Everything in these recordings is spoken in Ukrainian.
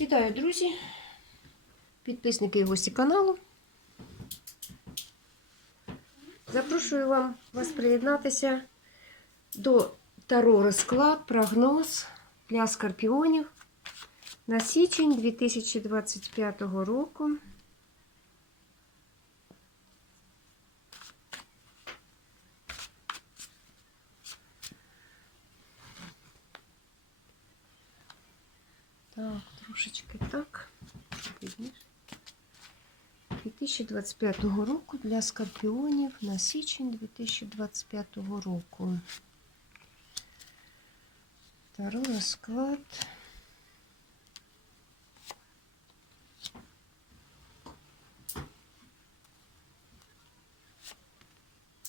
Вітаю, друзі, підписники і гості каналу. Запрошую вам вас приєднатися до Таро розклад, прогноз для скорпіонів на січень 2025 року. Так, трошечки так. Видніше. 2025 року для скорпіонів на січень 2025 року. Второй розклад.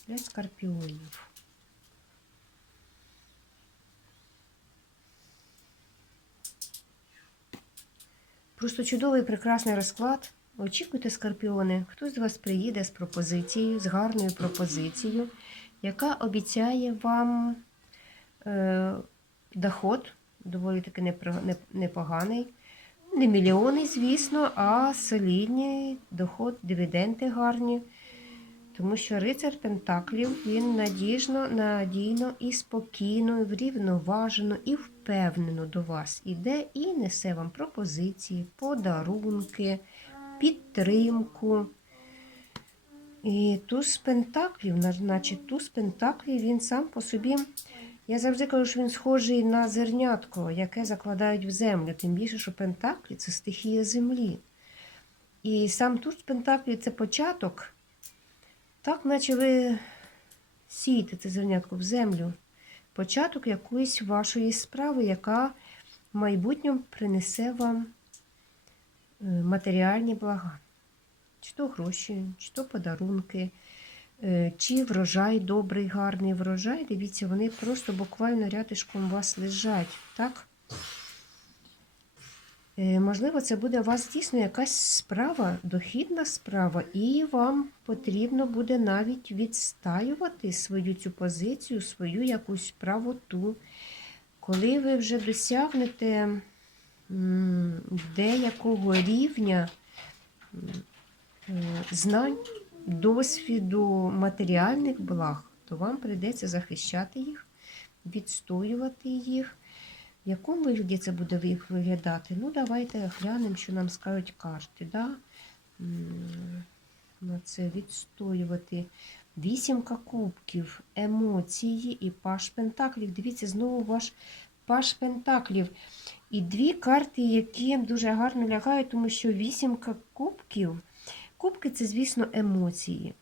Для скорпіонів. Просто чудовий прекрасний розклад. Очікуйте, скорпіони, хтось з вас приїде з пропозицією, з гарною пропозицією, яка обіцяє вам е, доход, доволі таки непоганий. Не мільйони, звісно, а солідний доход, дивіденди гарні. Тому що рицар Пентаклів він надіжно, надійно і спокійно, і врівноважено і впевнено до вас іде і несе вам пропозиції, подарунки, підтримку. І туз Пентаклів, значить, туз Пентаклів він сам по собі. Я завжди кажу, що він схожий на зернятко, яке закладають в землю. Тим більше, що Пентаклі це стихія землі. І сам туз Пентаклів це початок. Так, наче ви сієте це зернятко в землю. Початок якоїсь вашої справи, яка в майбутньому принесе вам е, матеріальні блага. Чи то гроші, чи то подарунки, е, чи врожай добрий, гарний врожай. Дивіться, вони просто буквально рядишком у вас лежать. Так? Е, Можливо, це буде у вас дійсно якась справа, дохідна справа, і вам потрібно буде навіть відстаювати свою цю позицію, свою якусь правоту. Коли ви вже досягнете деякого рівня е, знань, досвіду матеріальних благ, то вам прийдеться захищати їх, відстоювати їх. Якому вигляді це буде виглядати? Ну, давайте глянемо, що нам скажуть карти. Да? На це відстоювати. Вісімка кубків, емоції і паш пентаклів. Дивіться, знову ваш паш пентаклів. І дві карти, які дуже гарно лягають, тому що вісімка кубків. Кубки це, звісно, емоції.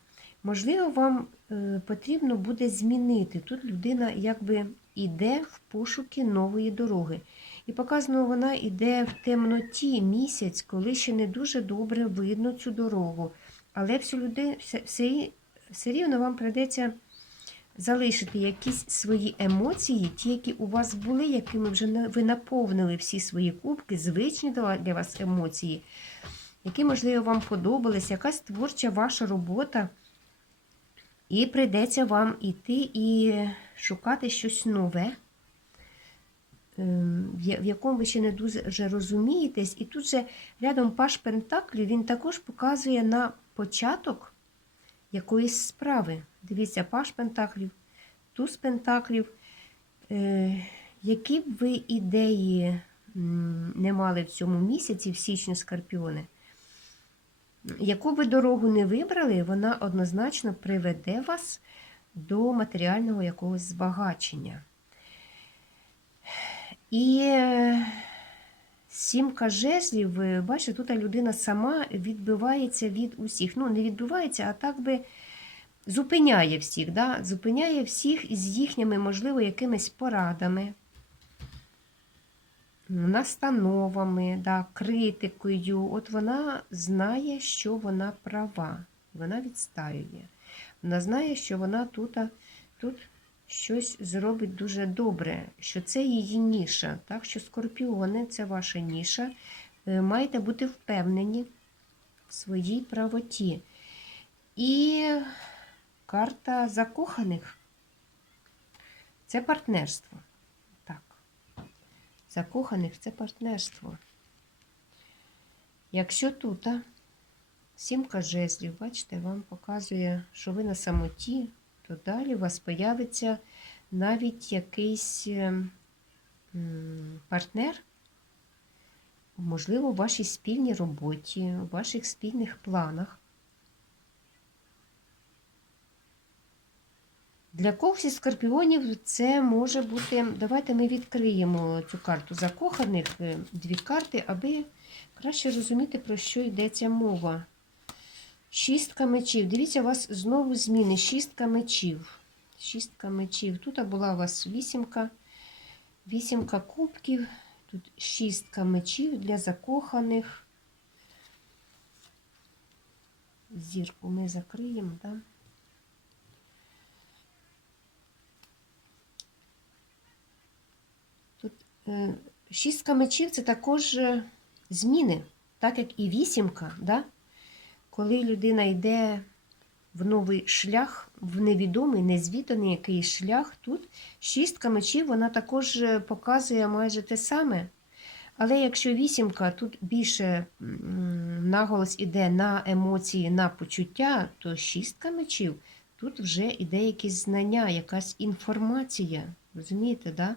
Можливо, вам е, потрібно буде змінити. Тут людина якби іде в пошуки нової дороги. І показано, вона йде в темноті місяць, коли ще не дуже добре видно цю дорогу. Але всю люди, все, все, все рівно вам прийдеться залишити якісь свої емоції, ті, які у вас були, якими вже ви наповнили всі свої кубки, звичні для вас емоції, які, можливо, вам подобались, якась творча ваша робота. І прийдеться вам іти і шукати щось нове, ем, в якому ви ще не дуже розумієтесь. І тут же рядом Паш Пентаклів він також показує на початок якоїсь справи. Дивіться, Паш Пентаклів, Туз Пентаклів. Е, Які б ви ідеї не мали в цьому місяці, в січні Скорпіони? Яку би дорогу не вибрали, вона однозначно приведе вас до матеріального якогось збагачення. І е, сімка жезлів, бачите, тут людина сама відбивається від усіх. Ну, не відбивається, а так би зупиняє всіх. Да? Зупиняє всіх із їхніми, можливо, якимись порадами настановами, да, критикою. От вона знає, що вона права, вона відстаює. Вона знає, що вона тут, тут щось зробить дуже добре, що це її ніша. Так що скорпіони це ваша ніша. Е, Маєте бути впевнені в своїй правоті. І карта закоханих це партнерство. Закоханих це партнерство. Якщо тут а, сімка жезлів, бачите, вам показує, що ви на самоті, то далі у вас появиться навіть якийсь е, м, партнер, можливо, у вашій спільній роботі, у ваших спільних планах. Для когось із скорпіонів це може бути. Давайте ми відкриємо цю карту закоханих, е, дві карти, аби краще розуміти, про що йдеться мова. Шістка мечів. Дивіться, у вас знову зміни. Шістка мечів. Шістка мечів. Тут була у вас вісімка. Вісімка кубків. Тут шістка мечів для закоханих. Зірку ми закриємо, так? Тут е, шістка мечів це також е, зміни, так як і вісімка, да? коли людина йде в новий шлях, в невідомий, незвіданий якийсь шлях, тут шістка мечів вона також е, показує майже те саме. Але якщо вісімка тут більше наголос іде на емоції, на почуття, то шістка мечів тут вже іде якісь знання, якась інформація. Розумієте, да?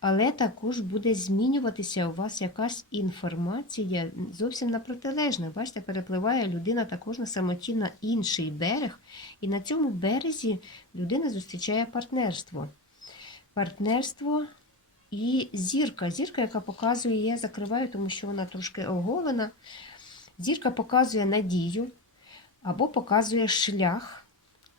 Але також буде змінюватися у вас якась інформація зовсім на протилежне. Бачите, перепливає людина також на самоті на інший берег, і на цьому березі людина зустрічає партнерство. Партнерство і зірка. Зірка, яка показує, я закриваю, тому що вона трошки оголена. Зірка показує надію або показує шлях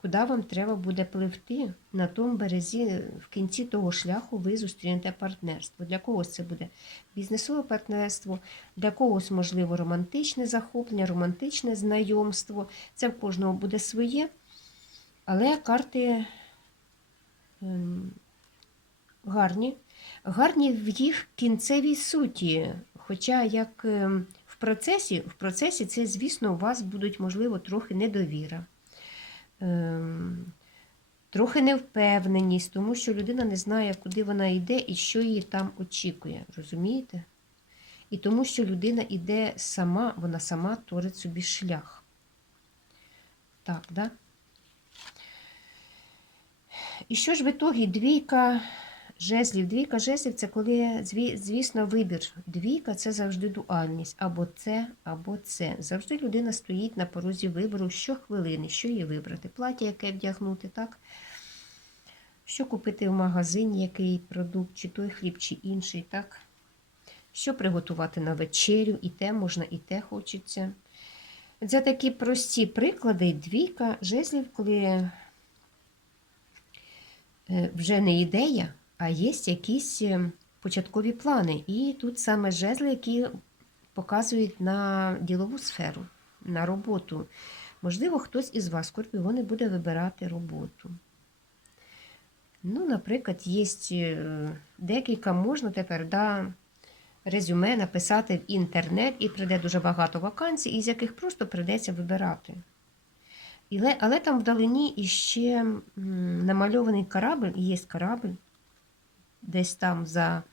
куди вам треба буде пливти на тому березі, в кінці того шляху ви зустрінете партнерство. Для когось це буде бізнесове партнерство, для когось, можливо, романтичне захоплення, романтичне знайомство. Це в кожного буде своє. Але карти ем, гарні. Гарні в їх кінцевій суті. Хоча, як ем, в процесі, в процесі це, звісно, у вас будуть, можливо, трохи недовіра. Ем, трохи невпевненість, тому що людина не знає, куди вона йде і що її там очікує. Розумієте? І тому, що людина йде сама, вона сама творить собі шлях. Так, да? І що ж в ітогі? Двійка жезлів. Двійка жезлів це коли, звісно, вибір. Двійка це завжди дуальність. Або це, або це. Завжди людина стоїть на порозі вибору щохвилини, що їй вибрати. Плаття, яке вдягнути, так? Що купити в магазині, який продукт, чи той хліб, чи інший, так? Що приготувати на вечерю, і те можна, і те хочеться. Це такі прості приклади, двійка жезлів, коли е, вже не ідея, а є якісь е, початкові плани. І тут саме жезли, які показують на ділову сферу, на роботу. Можливо, хтось із вас, скорпіони, буде вибирати роботу. Ну, Наприклад, є е, декілька можна тепер да, резюме написати в інтернет, і прийде дуже багато вакансій, із яких просто прийдеться вибирати. Але, але там вдалині іще намальований корабль, є корабль, десь там за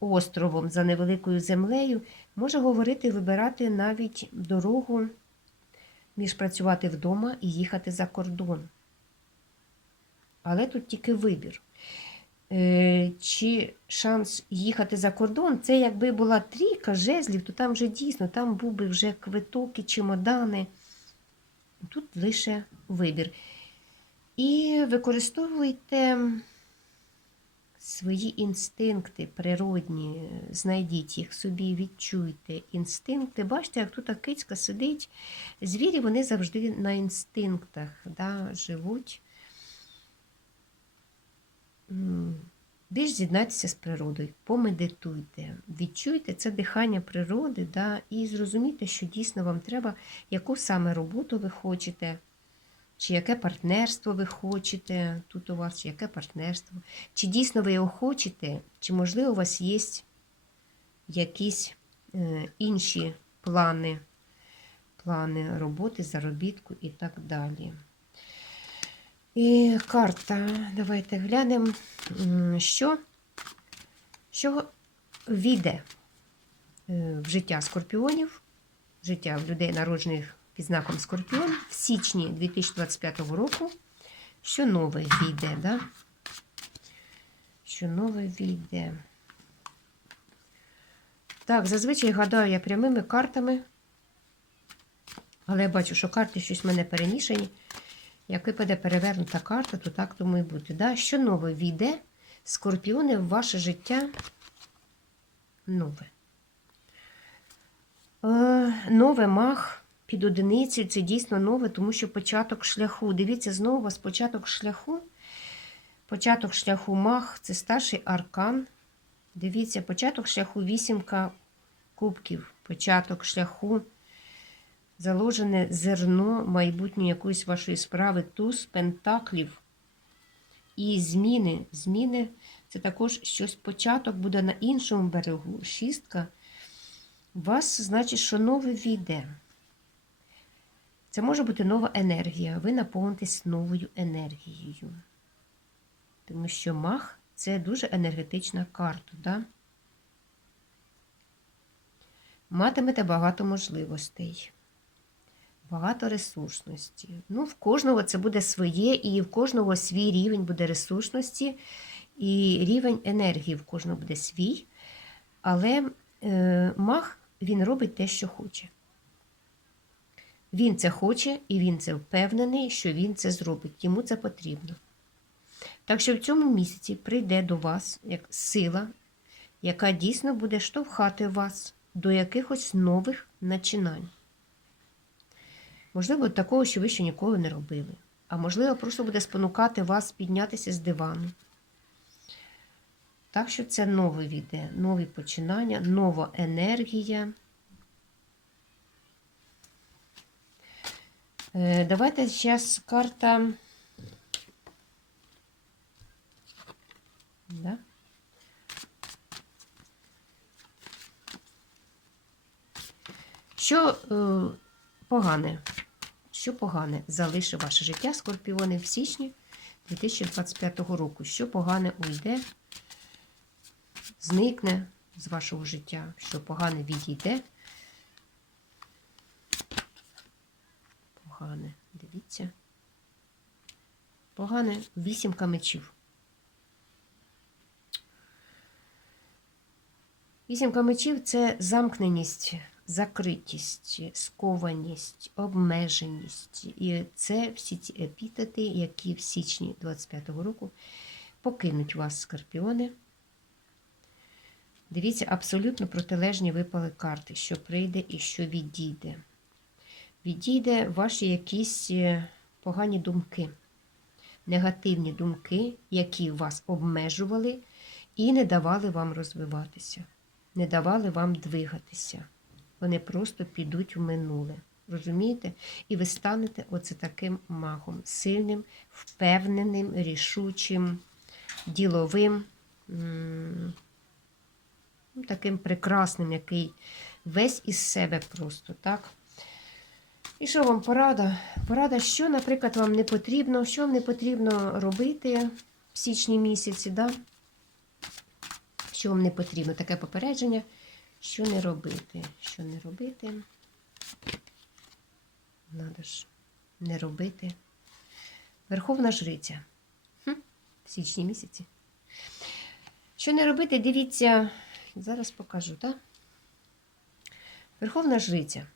островом, за невеликою землею, може говорити, вибирати навіть дорогу між працювати вдома і їхати за кордон. Але тут тільки вибір. Е, чи шанс їхати за кордон, це якби була трійка жезлів, то там вже дійсно там був би вже квиток і чемодани. Тут лише вибір. І використовуйте свої інстинкти природні, знайдіть їх собі, відчуйте інстинкти. Бачите, як тут кицька сидить. Звірі вони завжди на інстинктах да, живуть. Більш з'єднайтеся з природою, помедитуйте, відчуйте це дихання природи, да, і зрозумійте, що дійсно вам треба, яку саме роботу ви хочете чи яке партнерство ви хочете, тут у вас, чи яке партнерство, чи дійсно ви його хочете, чи, можливо, у вас є якісь е, інші плани, плани роботи, заробітку і так далі. І карта, давайте глянемо, що, що війде е, в життя скорпіонів життя людей, народжених під знаком Скорпіон, в січні 2025 року, що нове війде, да? Що нове війде. Так, зазвичай гадаю я прямими картами, але я бачу, що карти щось в мене перемішані. Як випаде перевернута карта, то так тому і буде. Да? Що нове війде? Скорпіони в ваше життя нове. Е, нове мах під одиницею це дійсно нове, тому що початок шляху. Дивіться, знову у вас початок шляху. Початок шляху мах це старший аркан. Дивіться, початок шляху вісімка кубків. Початок шляху. Заложене зерно майбутньої якоїсь вашої справи, туз пентаклів. І зміни. Зміни це також щось початок буде на іншому берегу. Шістка. У вас, значить, що нове війде. Це може бути нова енергія. Ви наповнитесь новою енергією. Тому що мах це дуже енергетична карта. Да? Матимете багато можливостей, багато ресурсності. Ну, в кожного це буде своє, і в кожного свій рівень буде ресурсності, і рівень енергії в кожного буде свій. Але е, мах він робить те, що хоче. Він це хоче і він це впевнений, що він це зробить. Йому це потрібно. Так що в цьому місяці прийде до вас як сила, яка дійсно буде штовхати вас до якихось нових начинань. Можливо, такого, що ви ще ніколи не робили. А можливо, просто буде спонукати вас піднятися з дивану. Так що це нове віде, нові починання, нова енергія. Давайте зараз карта. Да? Що е, погане? Що погане залишить ваше життя, скорпіони, в січні 2025 року? Що погане уйде, зникне з вашого життя, що погане відійде? Погане, дивіться. Погане вісімка мечів. Вісімка мечів це замкненість, закритість, скованість, обмеженість. І це всі ці епітети, які в січні 25-го року покинуть вас, скорпіони. Дивіться, абсолютно протилежні випали карти, що прийде і що відійде. Відійде ваші якісь е, погані думки, негативні думки, які вас обмежували і не давали вам розвиватися не давали вам двигатися. Вони просто підуть в минуле. Розумієте? І ви станете оце таким магом, сильним, впевненим, рішучим, діловим, таким прекрасним, який весь із себе просто, так? І що вам порада? Порада, що, наприклад, вам не потрібно, що вам не потрібно робити в січні місяці, да? що вам не потрібно, таке попередження, що не робити. Що не робити? Надо ж не робити. Верховна жриця. Хм, В січні місяці. Що не робити, дивіться, зараз покажу, так? Верховна жриця.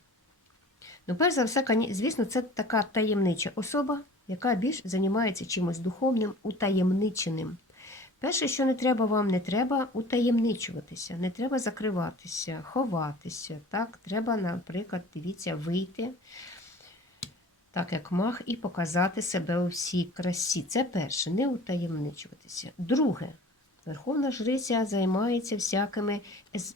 Ну, перш за все, звісно, це така таємнича особа, яка більш займається чимось духовним, утаємниченим. Перше, що не треба вам, не треба утаємничуватися, не треба закриватися, ховатися. Так? Треба, наприклад, дивіться, вийти, так як мах, і показати себе у всій красі. Це перше, не утаємничуватися. Друге, Верховна Жриця займається всякими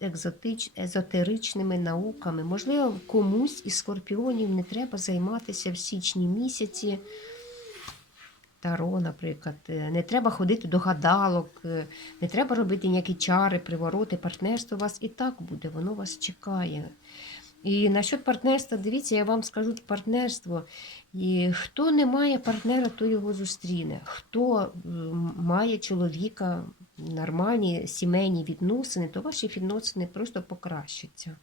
екзотич... езотеричними науками. Можливо, комусь із скорпіонів не треба займатися в січні місяці. Таро, наприклад, е, не треба ходити до гадалок, е, не треба робити ніякі чари, привороти, партнерство у вас і так буде, воно вас чекає. І насчет партнерства, дивіться, я вам скажу партнерство. І Хто не має партнера, то його зустріне. Хто має чоловіка, нормальні сімейні відносини, то ваші відносини просто покращаться.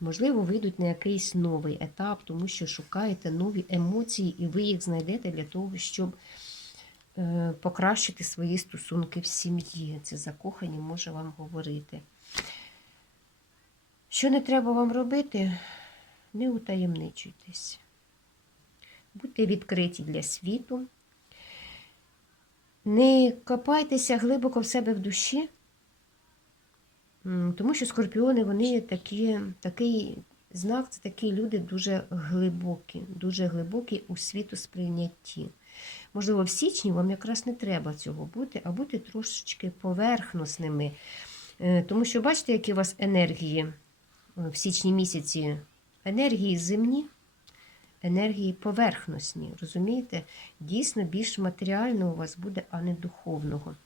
Можливо, вийдуть на якийсь новий етап, тому що шукаєте нові емоції, і ви їх знайдете для того, щоб е, покращити свої стосунки в сім'ї. Це закохані може вам говорити. Що не треба вам робити, не утаємничуйтесь. Будьте відкриті для світу. Не копайтеся глибоко в себе в душі, тому що скорпіони, вони такі, такий знак, це такі люди дуже глибокі, дуже глибокі у світосприйнятті. Можливо, в січні вам якраз не треба цього бути, а бути трошечки поверхносними. Е, Тому що бачите, які у вас енергії е, в січні місяці? Енергії земні, енергії поверхностні. Розумієте? Дійсно, більш матеріального у вас буде, а не духовного.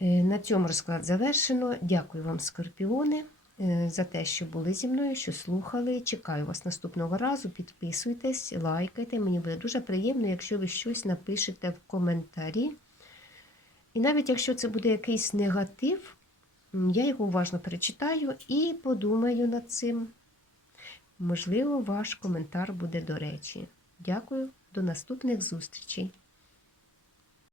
Е, На цьому розклад завершено. Дякую вам, скорпіони, е, за те, що були зі мною, що слухали. Чекаю вас наступного разу. Підписуйтесь, лайкайте. Мені буде дуже приємно, якщо ви щось напишете в коментарі. І навіть якщо це буде якийсь негатив, я його уважно перечитаю і подумаю над цим. Можливо, ваш коментар буде до речі. Дякую, до наступних зустрічей.